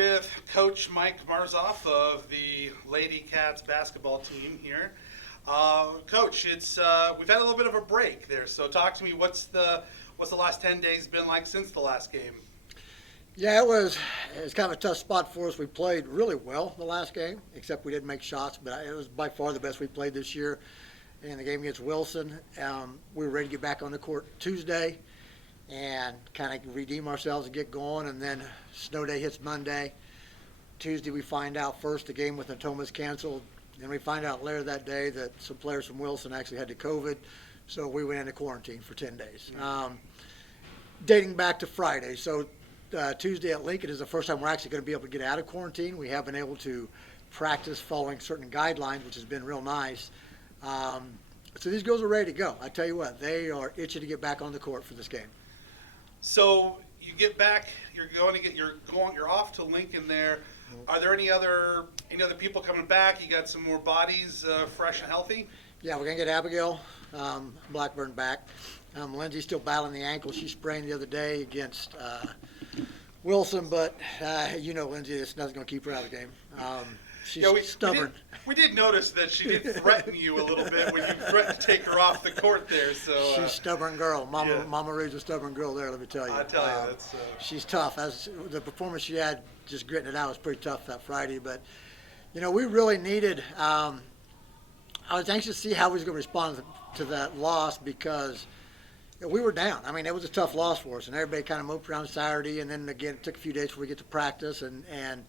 with Coach Mike Marzolf of the Lady Cats basketball team here. Coach, we've had a little bit of a break there, so talk to me. What's the last 10 days been like since the last game? Yeah, it was kind of a tough spot for us. We played really well the last game, except we didn't make shots, but it was by far the best we played this year. In the game against Wilson, we were ready to get back on the court Tuesday and kind of redeem ourselves and get going, and then snow day hits Monday. Tuesday we find out first the game with Natoma's canceled. Then we find out later that day that some players from Wilson actually had the COVID, so we went into quarantine for 10 days. Dating back to Friday, so Tuesday at Lincoln is the first time we're actually going to be able to get out of quarantine. We have been able to practice following certain guidelines, which has been real nice. So these girls are ready to go. I tell you what, they are itching to get back on the court for this game. So you get back, you're off to Lincoln there. Are there any other people coming back? You got some more bodies fresh and healthy? Yeah, we're gonna get Abigail Blackburn back. Lindsay's still battling the ankle. She sprained the other day against Wilson, but Lindsay, it's nothing gonna keep her out of the game. She's stubborn. We did notice that she did threaten you a little bit when you threatened to take her off the court there. So she's a stubborn girl. Mama Ray's a stubborn girl there. Let me tell you. I tell you, that's. She's tough. As the performance she had, just gritting it out, was pretty tough that Friday. But we really needed. I was anxious to see how he was going to respond to that loss because we were down. I mean, it was a tough loss for us, and everybody kind of moved around Saturday, and then again it took a few days before we get to practice, and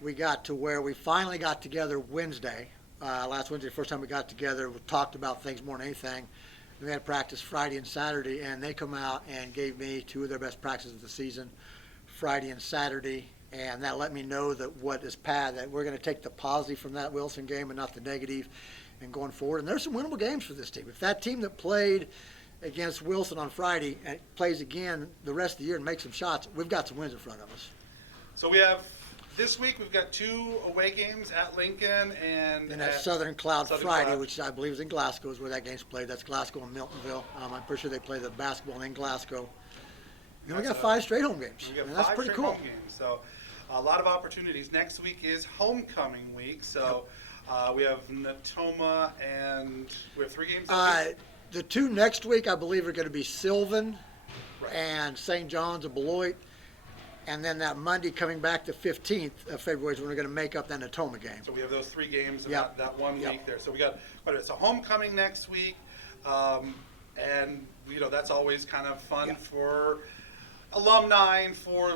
we got to where we finally got together Wednesday, last Wednesday, the first time we got together. We talked about things more than anything. We had practice Friday and Saturday, and they come out and gave me two of their best practices of the season, Friday and Saturday, and that let me know that that we're going to take the positive from that Wilson game and not the negative, and going forward. And there's some winnable games for this team. If that team that played against Wilson on Friday and plays again the rest of the year and makes some shots, we've got some wins in front of us. So we have. This week we've got 2 away games at Lincoln and at Southern Cloud Friday, which I believe is in Glasgow, is where that game's played. That's Glasgow and Miltonville. I'm pretty sure they play the basketball in Glasgow. And we got 5 straight home games. That's pretty cool. Home games. So a lot of opportunities. Next week is homecoming week. So we have Natoma and we have 3 games this week? The 2 next week, I believe, are going to be Sylvan and St. John's of Beloit. And then that Monday coming back the 15th of February is when we're going to make up that Natoma game. So we have those 3 games in that 1 week there. So we got so homecoming next week, and that's always kind of fun for alumni and for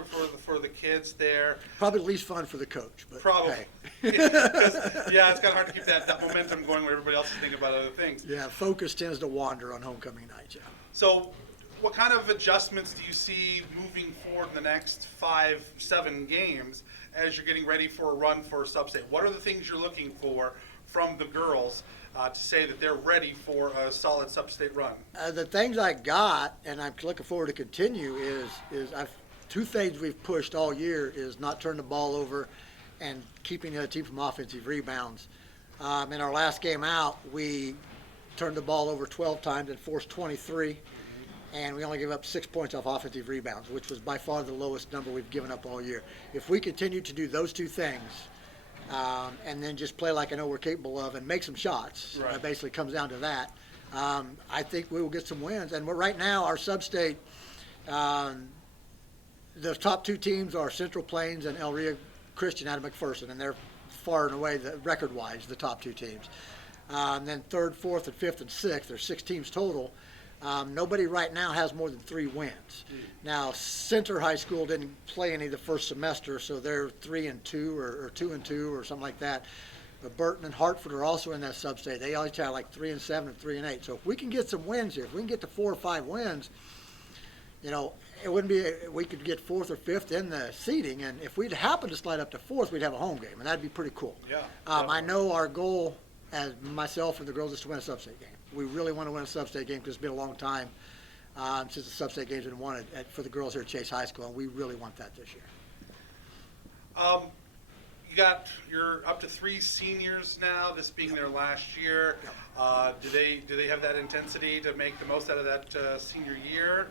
the kids there. Probably the least fun for the coach, but probably. Hey. It's kind of hard to keep that momentum going where everybody else is thinking about other things. Yeah, focus tends to wander on homecoming night. Yeah. So. What kind of adjustments do you see moving forward in the next 5-7 games as you're getting ready for a run for substate? What are the things you're looking for from the girls to say that they're ready for a solid substate run? The things I got, and I'm looking forward to continue, is 2 things we've pushed all year is not turn the ball over and keeping the other team from offensive rebounds. In our last game out, we turned the ball over 12 times and forced 23. And we only gave up 6 points off offensive rebounds, which was by far the lowest number we've given up all year. If we continue to do those 2 things and then just play like I know we're capable of and make some shots, it basically comes down to that, I think we will get some wins. And right now, our substate, the top 2 teams are Central Plains and El Rio Christian out of McPherson, and they're far and away, record-wise, the top 2 teams. And then 3rd, 4th, and 5th, and 6th, there's 6 teams total. Nobody right now has more than 3 wins. Now, Center High School didn't play any the first semester, so they're 3-2 or 2-2 or something like that. But Burton and Hartford are also in that substate. They always have like 3-7 and 3-8. So if we can get some wins here, if we can get to 4 or 5 wins, it wouldn't be. We could get 4th or 5th in the seeding, and if we'd happen to slide up to 4th, we'd have a home game, and that'd be pretty cool. Yeah. I know our goal, as myself and the girls, is to win a substate game. We really want to win a substate game because it's been a long time since the substate game's been won for the girls here at Chase High School, and we really want that this year. You're up to 3 seniors now, this being their last year. Do they have that intensity to make the most out of that senior year?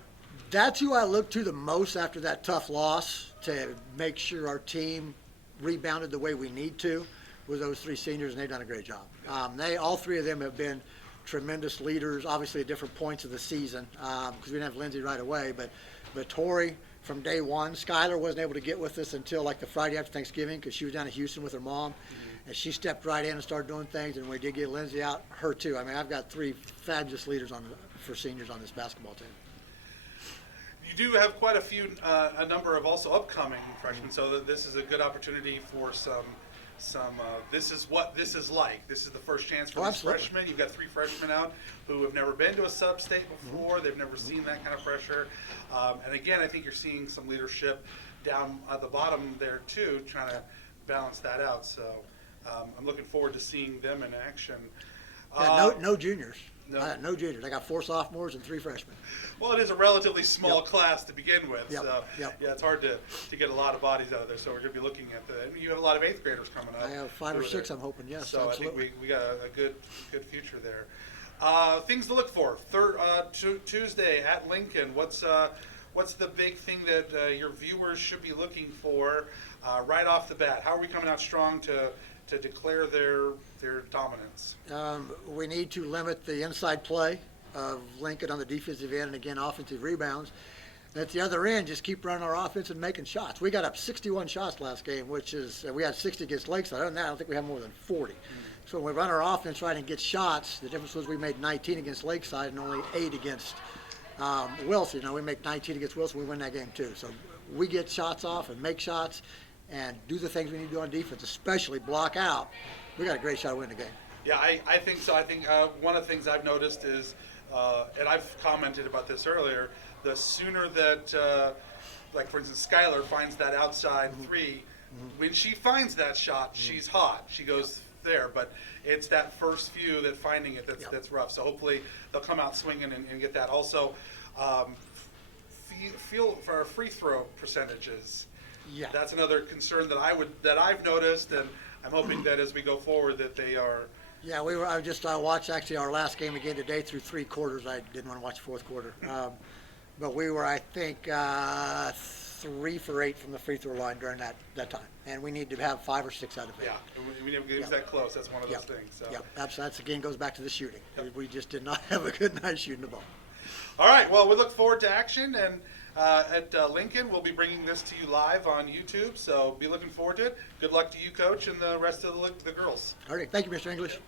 That's who I look to the most after that tough loss to make sure our team rebounded the way we need to with those 3 seniors, and they've done a great job. All 3 of them have been tremendous leaders, obviously at different points of the season, because we didn't have Lindsay right away, but Tori from day one. Skylar wasn't able to get with us until like the Friday after Thanksgiving because she was down in Houston with her mom, and she stepped right in and started doing things, and we did get Lindsay out, her too. I mean, I've got 3 fabulous leaders for seniors on this basketball team. You do have quite a number of also upcoming freshmen, so that this is a good opportunity for some this is what this is like. This is the first chance for these freshmen. You've got 3 freshmen out who have never been to a sub-state before. They've never seen that kind of pressure. And again, I think you're seeing some leadership down at the bottom there too, trying to balance that out. So I'm looking forward to seeing them in action. No juniors. No juniors. I got 4 sophomores and 3 freshmen. Well, it is a relatively small class to begin with, so yeah, it's hard to get a lot of bodies out of there. So we're going to be looking at you have a lot of 8th graders coming up. I have 5 or 6. I'm hoping, yes. So absolutely. I think we got a good future there. Things to look for. Tuesday at Lincoln. What's the big thing that your viewers should be looking for right off the bat? How are we coming out strong to declare their dominance? We need to limit the inside play of Lincoln on the defensive end, and again, offensive rebounds. At the other end, just keep running our offense and making shots. We got up 61 shots last game, which is, we had 60 against Lakeside. Other than that, I don't think we have more than 40. So when we run our offense right and get shots, the difference was we made 19 against Lakeside and only 8 against Wilson. We make 19 against Wilson, we win that game too. So we get shots off and make shots and do the things we need to do on defense, especially block out. We got a great shot to win the game. Yeah, I think so. I think one of the things I've noticed is, and I've commented about this earlier, the sooner that, like for instance, Skylar finds that outside 3, when she finds that shot, she's hot. She goes there, but it's that first few that finding it that's rough. So hopefully they'll come out swinging and get that. Also, feel for our free throw percentages. Yeah, that's another concern that I've noticed, and I'm hoping that as we go forward that they are. Yeah, I watched actually our last game again today through 3 quarters. I didn't want to watch the 4th quarter, but we were, I think, 3 for 8 from the free throw line during that time, and we need to have 5 or 6 out of it. Yeah, we never get that close. That's one of those things. So. Yeah, absolutely. That's again goes back to the shooting. We just did not have a good night shooting the ball. All right. Well, we look forward to action, and at Lincoln, we'll be bringing this to you live on YouTube. So be looking forward to it. Good luck to you, Coach, and the rest of the girls. All right. Thank you, Mr. English.